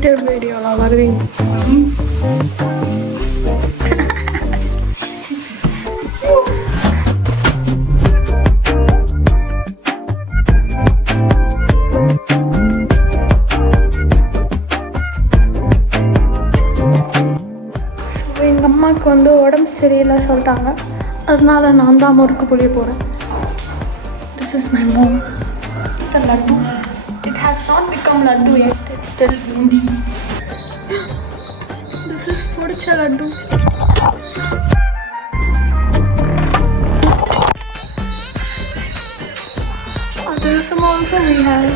Related வீடியோலாம் வருவீங்க. எங்கள் அம்மாவுக்கு வந்து உடம்பு சரியில்லை சொல்லிட்டாங்க, அதனால நான் தான் முறுக்கு புளிய போகிறேன். This is my mom. It's the laddu. It has not become laddu yet. It's still bundi. This is mudicha laddu. Adhirasam also we have.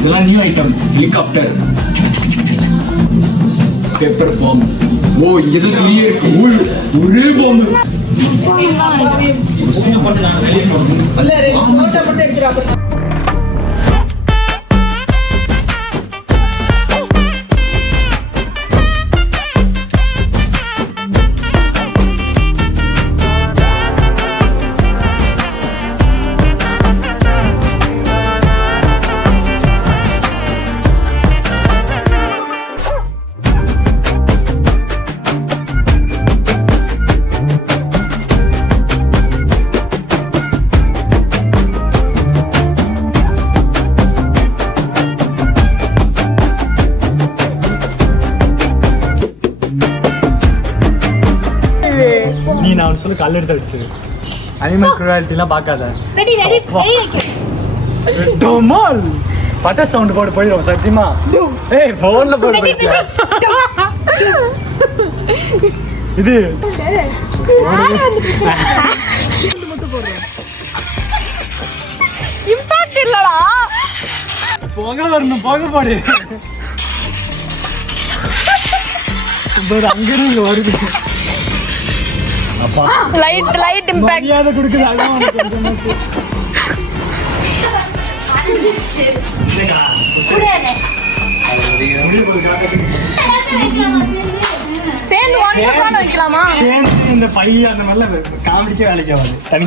இதெல்லாம் new item. Helicopter, paper bomb. ஓ இங்க கிளியர் இருக்கு. ஒரே பாம். நீ நான் சொல்லு கல் எடுத்து அடிச்சு அனிமல் குரூவாலிட்டிலாம் பார்க்காத. டோமால் பட்ட சவுண்ட் போட்டு போயிடும் சத்தியமா. ஏய் போன்ல போட்டு போயிடல. இது இம்பாக்ட் இல்லடா. போக வரணும் போக போடு. அங்க இருந்து வருது. அப்பா லைட் இம்பாக்ட் மரியாதை கொடுக்குது. அதான் சேர்ந்து ஒன் வைக்கலாமா? சேர்ந்து இந்த பைய அந்த மாதிரி காமெடிக்கே வேலைக்கு ஆகாது. தனி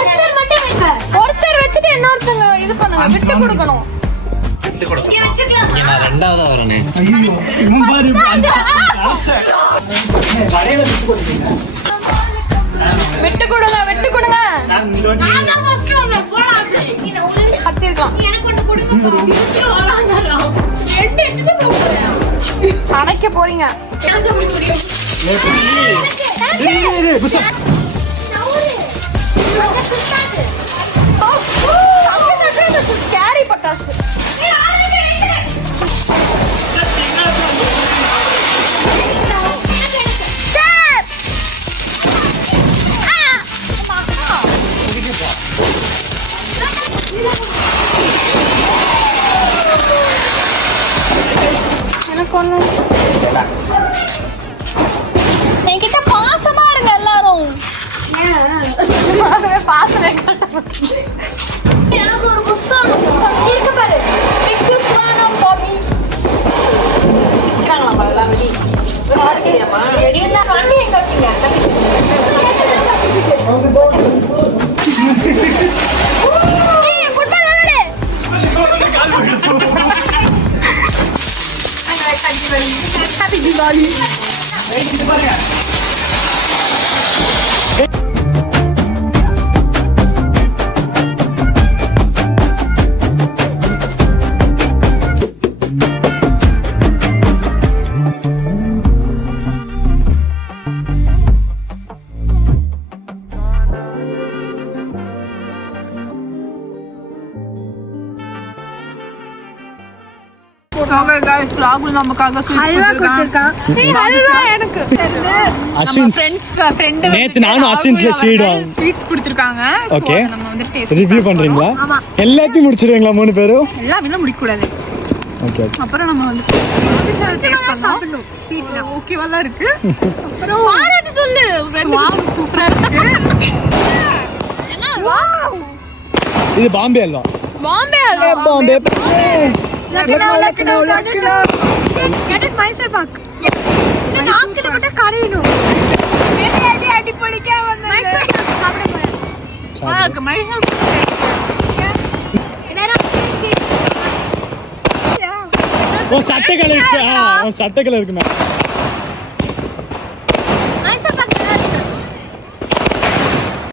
ஒருத்தர் வச்சுட்டு இன்னொருத்தங்க இது பண்ணணும், விட்டு கொடுக்கணும். ரெண்டாவதா வரனே. ஐயோ இவன் பாரு வரையில விட்டு கொடுத்தீங்க. விட்டு கொடுங்க விட்டு கொடுங்க. நான் தான் ஃபர்ஸ்ட் வந்தேன். போடா நீ கத்திரலாம். எனக்கு ஒன்னு கொடுங்க. வீட்ல வரானடா. ரெண்டு எடுத்து போறேன். அணைக்க போறீங்க. என்ன சொல்ல முடியும்? ஏய் புஷ் நவுரு. அங்க சுத்தாது. ஓ அங்க சக்கரது ஸ்கேரி பட்டாசு. எனக்கு ஒண்ணு என்கிட்ட பாசமா இருங்க எல்லாரும். பாசம் எனக்கு ஒரு புஸ்தகம் இருக்கு பாரு. Happy Diwali. ராகுல் நமக்காக கொடுத்திருக்கான். எனக்கு அஸ்வின் ஃப்ரெண்ட் நேத்து நானும் அஸ்வின்ஸ்ல ஸ்வீட் ஸ்வீட்ஸ் கொடுத்திருக்காங்க. ஓகே நம்ம வந்து டேஸ்ட் ரிவ்யூ பண்றீங்களா? எல்லாத்தையும் முடிச்சிருவீங்களா 3 பேரும்? எல்லாம் இன்னும் முடிக்க கூடாது. ஓகே அப்புறம் நம்ம வந்து டேஸ்ட் பண்ணனும். ஸ்வீட்ல ஓகேவா இருக்கு. அப்புறம் பாராட்டு சொல்லு. சூப்பரா இருக்கு. என்ன வாவ். இது Bombay halwa. Bombay halwa. Bombay. Lucknow. That is Mysore Pak. இந்த நாக்குல மட்டும் கரையணும். வேற அடி பொளிக்க வந்து மைசூர் சாப்பிட போறேன். மைசூர் ஓ சட்டை கலர் இருக்கு. ஓ சட்டை கலர் இருக்குண்ணா.